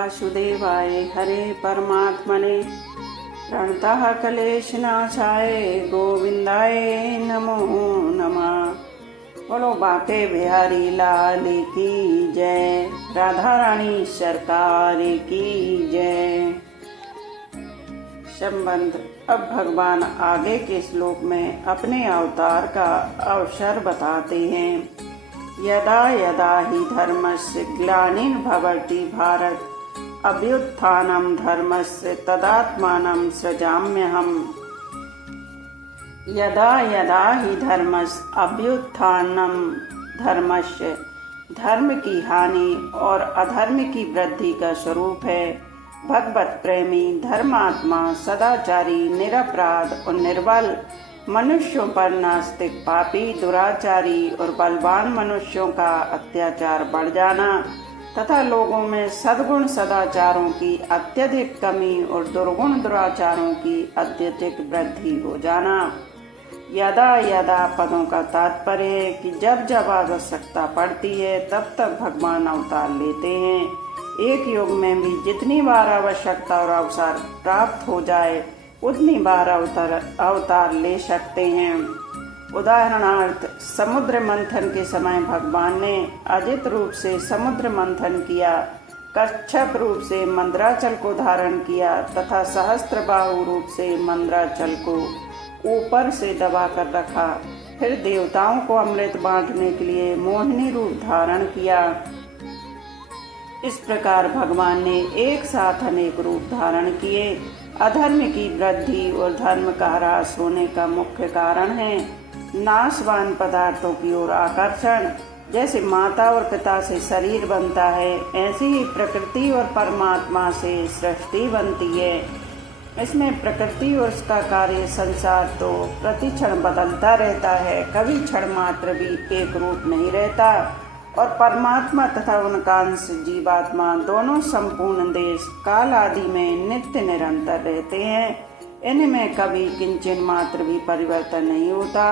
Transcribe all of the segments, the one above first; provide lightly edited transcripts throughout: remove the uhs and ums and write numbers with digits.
वासुदेवाय हरे परमात्मने प्रणतः क्लेशनाशाय गोविंदाय नमो नमः। बोलो बाके बिहारी लाल की जय, राधा रानी सरकार की जय। संबंध। अब भगवान आगे के श्लोक में अपने अवतार का अवसर बताते हैं। यदा यदा हि धर्मस्य ग्लानिर्भवति भारत अभ्युत्थानं धर्मस्य तदात्मानं सृजाम्यहम्। यदा यदा हि धर्मस्य अभ्युत्थानं धर्मस्य, धर्म की हानि और अधर्म की वृद्धि का स्वरूप है। भगवत प्रेमी धर्मात्मा सदाचारी निरपराध और निर्बल मनुष्यों पर नास्तिक पापी दुराचारी और बलवान मनुष्यों का अत्याचार बढ़ जाना तथा लोगों में सद्गुण सदाचारों की अत्यधिक कमी और दुर्गुण दुराचारों की अत्यधिक वृद्धि हो जाना। यदा यदा पदों का तात्पर्य है कि जब जब आवश्यकता पड़ती है तब तब भगवान अवतार लेते हैं। एक युग में भी जितनी बार आवश्यकता और अवसर प्राप्त हो जाए उतनी बार अवतार ले सकते हैं। उदाहरणार्थ समुद्र मंथन के समय भगवान ने अजित रूप से समुद्र मंथन किया, कच्छप रूप से मंदराचल को धारण किया तथा सहस्त्रबाहु रूप से मंदराचल को ऊपर से दबा कर रखा। फिर देवताओं को अमृत बांटने के लिए मोहिनी रूप धारण किया। इस प्रकार भगवान ने एक साथ अनेक रूप धारण किए। अधर्म की वृद्धि और धर्म का ह्रास होने का मुख्य कारण है नाशवान पदार्थों की ओर आकर्षण। जैसे माता और पिता से शरीर बनता है, ऐसे ही प्रकृति और परमात्मा से सृष्टि बनती है। इसमें प्रकृति और उसका कार्य संसार तो प्रतिक्षण बदलता रहता है, कभी क्षण मात्र भी एक रूप नहीं रहता। और परमात्मा तथा उनका अंश जीवात्मा दोनों संपूर्ण देश काल आदि में नित्य निरंतर रहते हैं। इनमें कभी किंचन मात्र भी परिवर्तन नहीं होता।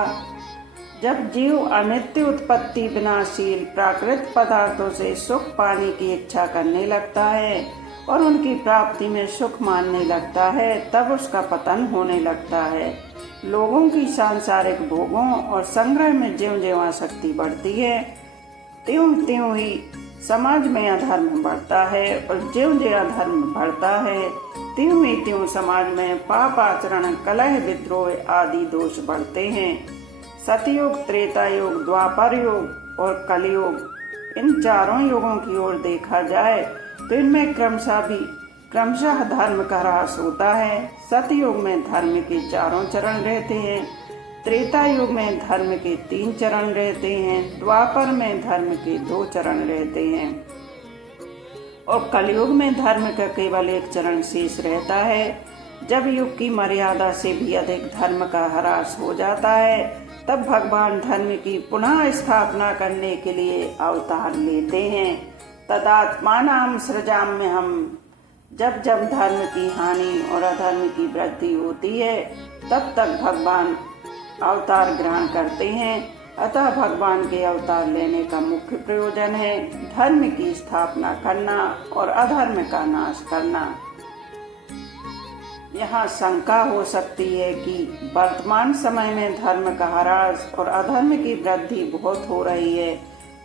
जब जीव अनित्य उत्पत्ति विनाशील प्राकृतिक पदार्थों से सुख पाने की इच्छा करने लगता है और उनकी प्राप्ति में सुख मानने लगता है, तब उसका पतन होने लगता है। लोगों की सांसारिक भोगों और संग्रह में ज्यों-ज्यों आसक्ति बढ़ती है त्यों त्यों ही समाज में अधर्म बढ़ता है और ज्यों-ज्यों अधर्म बढ़ता है त्यों ही त्यों समाज में पाप आचरण, कलह, विद्रोह आदि दोष बढ़ते हैं। सतयुग, त्रेता युग, द्वापर युग और कलयुग, इन चारों युगों की ओर देखा जाए तो इनमें क्रमशः धर्म का ह्रास होता है। सतयुग में धर्म के चारों चरण रहते हैं, त्रेता युग में धर्म के 3 चरण रहते हैं, द्वापर में धर्म के 2 चरण रहते हैं और कलयुग में धर्म का केवल 1 चरण शेष रहता है। जब युग की मर्यादा से भी अधिक धर्म का ह्रास हो जाता है तब भगवान धर्म की पुनः स्थापना करने के लिए अवतार लेते हैं। तदात्मानां सृजाम्यहम्। जब जब धर्म की हानि और अधर्म की वृद्धि होती है तब तक भगवान अवतार ग्रहण करते हैं। अतः भगवान के अवतार लेने का मुख्य प्रयोजन है धर्म की स्थापना करना और अधर्म का नाश करना। यहाँ शंका हो सकती है कि वर्तमान समय में धर्म का ह्रास और अधर्म की वृद्धि बहुत हो रही है,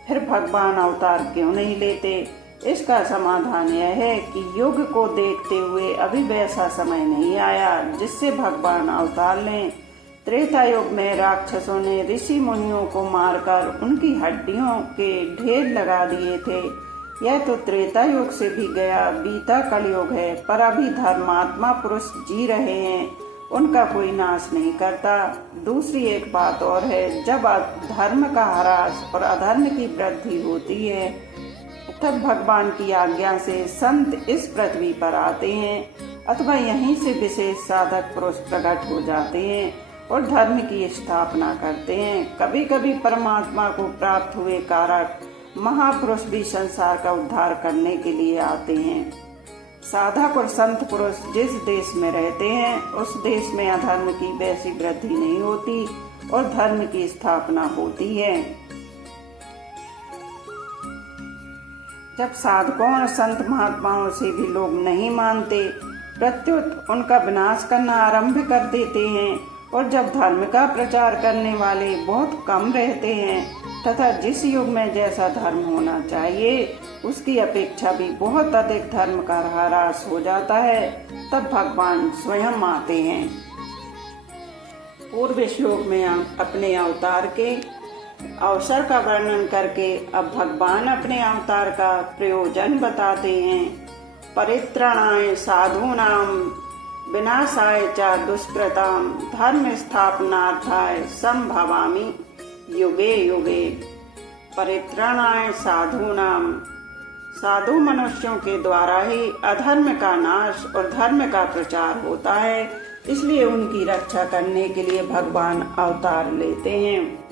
फिर भगवान अवतार क्यों नहीं लेते? इसका समाधान यह है कि युग को देखते हुए अभी वैसा समय नहीं आया जिससे भगवान अवतार लें। त्रेता युग में राक्षसों ने ऋषि मुनियों को मारकर उनकी हड्डियों के ढेर लगा दिए थे। यह तो त्रेता युग से भी गया बीता कलयुग है, पर अभी धर्मात्मा पुरुष जी रहे हैं, उनका कोई नाश नहीं करता। दूसरी एक बात और है, जब धर्म का ह्रास और अधर्म की वृद्धि होती है तब भगवान की आज्ञा से संत इस पृथ्वी पर आते हैं अथवा यहीं से विशेष साधक पुरुष प्रकट हो जाते हैं और धर्म की स्थापना करते हैं। कभी कभी परमात्मा को प्राप्त हुए कारक महापुरुष भी संसार का उद्धार करने के लिए आते हैं। साधक और संत पुरुष जिस देश में रहते हैं उस देश में अधर्म की वैसी वृद्धि नहीं होती और धर्म की स्थापना होती है। जब साधकों और संत महात्माओं से भी लोग नहीं मानते, प्रत्युत उनका विनाश करना आरंभ कर देते हैं। और जब धर्म का प्रचार करने वाले बहुत कम रहते हैं तथा जिस युग में जैसा धर्म होना चाहिए उसकी अपेक्षा भी बहुत अधिक धर्म का ह्रास हो जाता है, तब भगवान स्वयं आते हैं। पूर्व श्लोक में अपने अवतार के अवसर का वर्णन करके अब भगवान अपने अवतार का प्रयोजन बताते हैं। परित्राणाय साधूनां विनाशाय च दुष्कृतां धर्म स्थापनार्थाय संभवामि युगे युगे। परित्राणाय साधूनां, साधु मनुष्यों के द्वारा ही अधर्म का नाश और धर्म का प्रचार होता है, इसलिए उनकी रक्षा करने के लिए भगवान अवतार लेते हैं।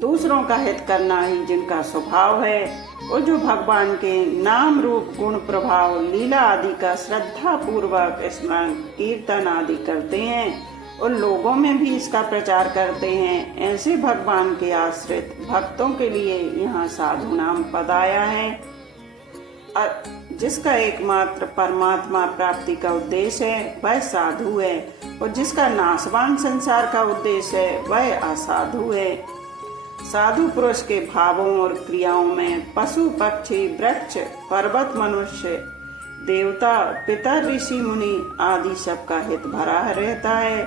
दूसरों का हित करना ही जिनका स्वभाव है और जो भगवान के नाम रूप गुण प्रभाव लीला आदि का श्रद्धा पूर्वक स्मरण कीर्तन आदि करते हैं और लोगों में भी इसका प्रचार करते हैं, ऐसे भगवान के आश्रित भक्तों के लिए यहाँ साधु नाम पद आया है। जिसका एकमात्र परमात्मा प्राप्ति का उद्देश्य है वह साधु है और जिसका नाशवान संसार का उद्देश्य है वह असाधु है। साधु पुरुष के भावों और क्रियाओं में पशु पक्षी वृक्ष पर्वत मनुष्य देवता पिता ऋषि मुनि आदि सबका हित भरा रहता है।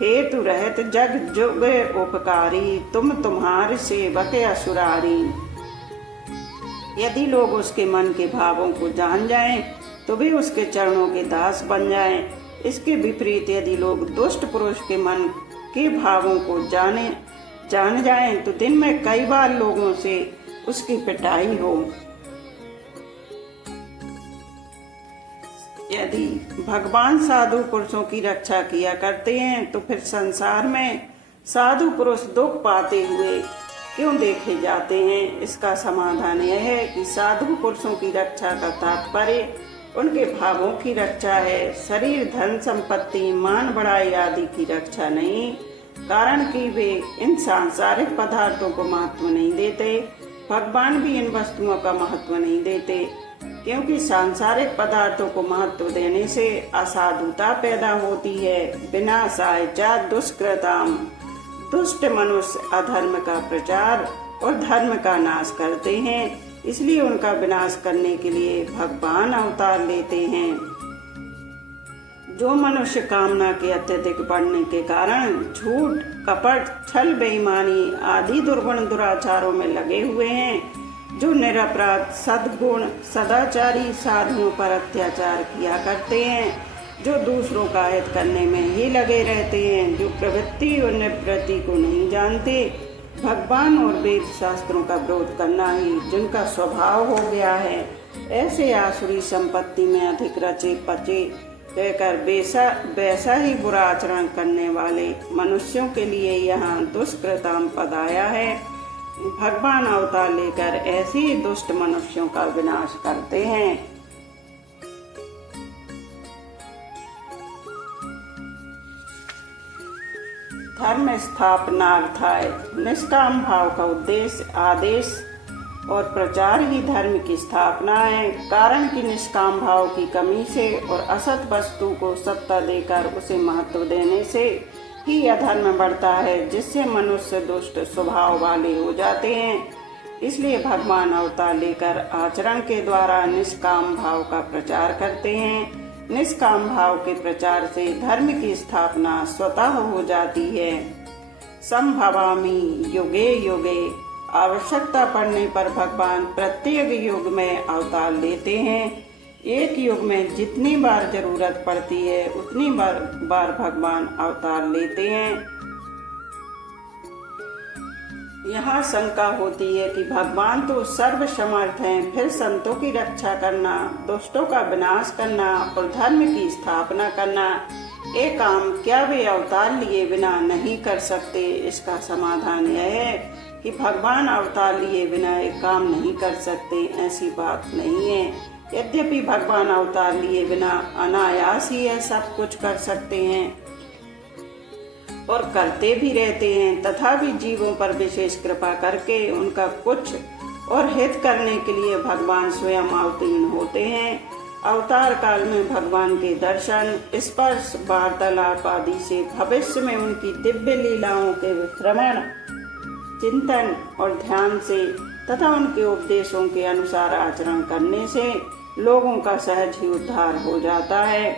हेतु रहत जग जुग उपकारी तुम तुम्हारे सेवक असुरारी। यदि लोग उसके मन के भावों को जान जाएं तो भी उसके चरणों के दास बन जाएं। इसके विपरीत यदि लोग दुष्ट पुरुष के मन के भावों को जान जाएं तो दिन में कई बार लोगों से उसकी पिटाई हो। यदि भगवान साधु पुरुषों की रक्षा किया करते हैं तो फिर संसार में साधु पुरुष दुख पाते हुए क्यों देखे जाते हैं? इसका समाधान यह है कि साधु पुरुषों की रक्षा का तात्पर्य उनके भावों की रक्षा है, शरीर धन संपत्ति मान बढ़ाई आदि की रक्षा नहीं। कारण कि वे इन सांसारिक पदार्थों को महत्व नहीं देते, भगवान भी इन वस्तुओं का महत्व नहीं देते, क्योंकि सांसारिक पदार्थों को महत्व देने से असाधुता पैदा होती है। विनाशाय च दुष्कृताम, दुष्ट मनुष्य अधर्म का प्रचार और धर्म का नाश करते हैं, इसलिए उनका विनाश करने के लिए भगवान अवतार लेते हैं। जो मनुष्य कामना के अत्यधिक बढ़ने के कारण झूठ कपट छल बेईमानी आदि दुर्गुण दुराचारों में लगे हुए हैं, जो निरपराध सद्गुण सदाचारी साधुओं पर अत्याचार किया करते हैं, जो दूसरों का हित करने में ही लगे रहते हैं, जो प्रवृत्ति और निवृत्ति को नहीं जानते, भगवान और वेद शास्त्रों का विरोध करना ही जिनका स्वभाव हो गया है, ऐसे आसुरी संपत्ति में अधिक रचे पचे रहकर वैसा ही बुरा आचरण करने वाले मनुष्यों के लिए यहाँ दुष्कृताम पद आया है। भगवान अवतार लेकर ऐसे ही दुष्ट मनुष्यों का विनाश करते हैं। धर्म स्थापनार्थाय, निष्काम भाव का उद्देश्य आदेश और प्रचार ही धर्म की स्थापना है। कारण कि निष्काम भाव की कमी से और असत वस्तु को सत्ता देकर उसे महत्व देने से ही अधर्म बढ़ता है, जिससे मनुष्य दुष्ट स्वभाव वाले हो जाते हैं। इसलिए भगवान अवतार लेकर आचरण के द्वारा निष्काम भाव का प्रचार करते हैं। निष्काम भाव के प्रचार से धर्म की स्थापना स्वतः हो जाती है। संभवामि युगे युगे, आवश्यकता पड़ने पर भगवान प्रत्येक युग में अवतार लेते हैं। एक युग में जितनी बार जरूरत पड़ती है उतनी बार भगवान अवतार लेते हैं। यहाँ शंका होती है कि भगवान तो सर्वसमर्थ हैं, फिर संतों की रक्षा करना, दुष्टों का विनाश करना और धर्म की स्थापना करना, एक काम क्या वे अवतार लिए बिना नहीं कर सकते? इसका समाधान यह है कि भगवान अवतार लिए बिना एक काम नहीं कर सकते, ऐसी बात नहीं है। यद्यपि भगवान अवतार लिए बिना अनायास ही यह सब कुछ कर सकते हैं और करते भी रहते हैं, तथा भी जीवों पर विशेष कृपा करके उनका कुछ और हित करने के लिए भगवान स्वयं अवतीर्ण होते हैं। अवतार काल में भगवान के दर्शन, स्पर्श, वार्तालाप आदि से भविष्य में उनकी दिव्य लीलाओं के श्रवण, चिंतन और ध्यान से तथा उनके उपदेशों के अनुसार आचरण करने से लोगों का सहज ही उद्धार हो जाता है।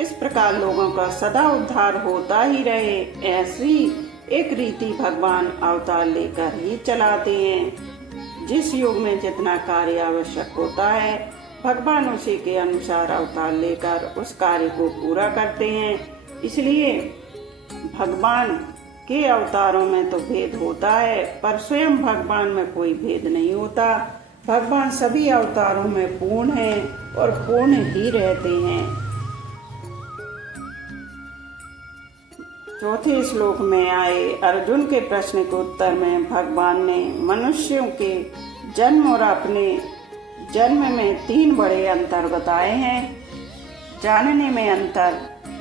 इस प्रकार लोगों का सदा उद्धार होता ही रहे, ऐसी एक रीति भगवान अवतार लेकर ही चलाते हैं। जिस युग में जितना कार्य आवश्यक होता है, भगवान उसी के अनुसार अवतार लेकर उस कार्य को पूरा करते हैं। इसलिए भगवान के अवतारों में तो भेद होता है, पर स्वयं भगवान में कोई भेद नहीं होता। भगवान सभी अवतारों में पूर्ण हैं और पूर्ण ही रहते हैं। चौथे श्लोक में आए अर्जुन के प्रश्न के उत्तर में भगवान ने मनुष्यों के जन्म और अपने जन्म में 3 बड़े अंतर बताए हैं। जानने में अंतर,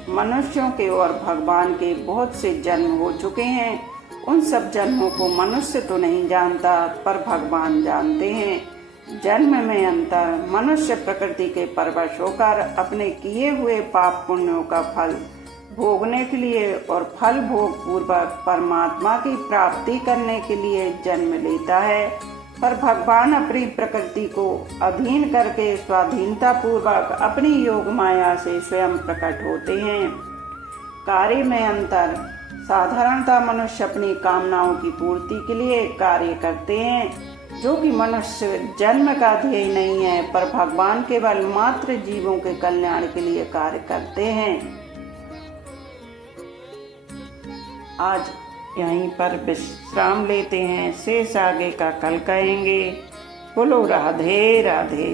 मनुष्यों के और भगवान के बहुत से जन्म हो चुके हैं। उन सब जन्मों को मनुष्य तो नहीं जानता, पर भगवान जानते हैं। जन्म में अंतर, मनुष्य प्रकृति के परवश होकर अपने किए हुए पाप पुण्यों का फल भोगने के लिए और फल भोग पूर्वक परमात्मा की प्राप्ति करने के लिए जन्म लेता है, पर भगवान अपनी प्रकृति को अधीन करके स्वाधीनता पूर्वक अपनी योग माया से स्वयं प्रकट होते हैं। कार्य में अंतर, साधारणतः मनुष्य अपनी कामनाओं की पूर्ति के लिए कार्य करते हैं, जो कि मनुष्य जन्म का ध्येय नहीं है, पर भगवान केवल मात्र जीवों के कल्याण के लिए कार्य करते हैं। आज यहीं पर विश्राम लेते हैं, शेष आगे का कल कहेंगे। बोलो राधे राधे।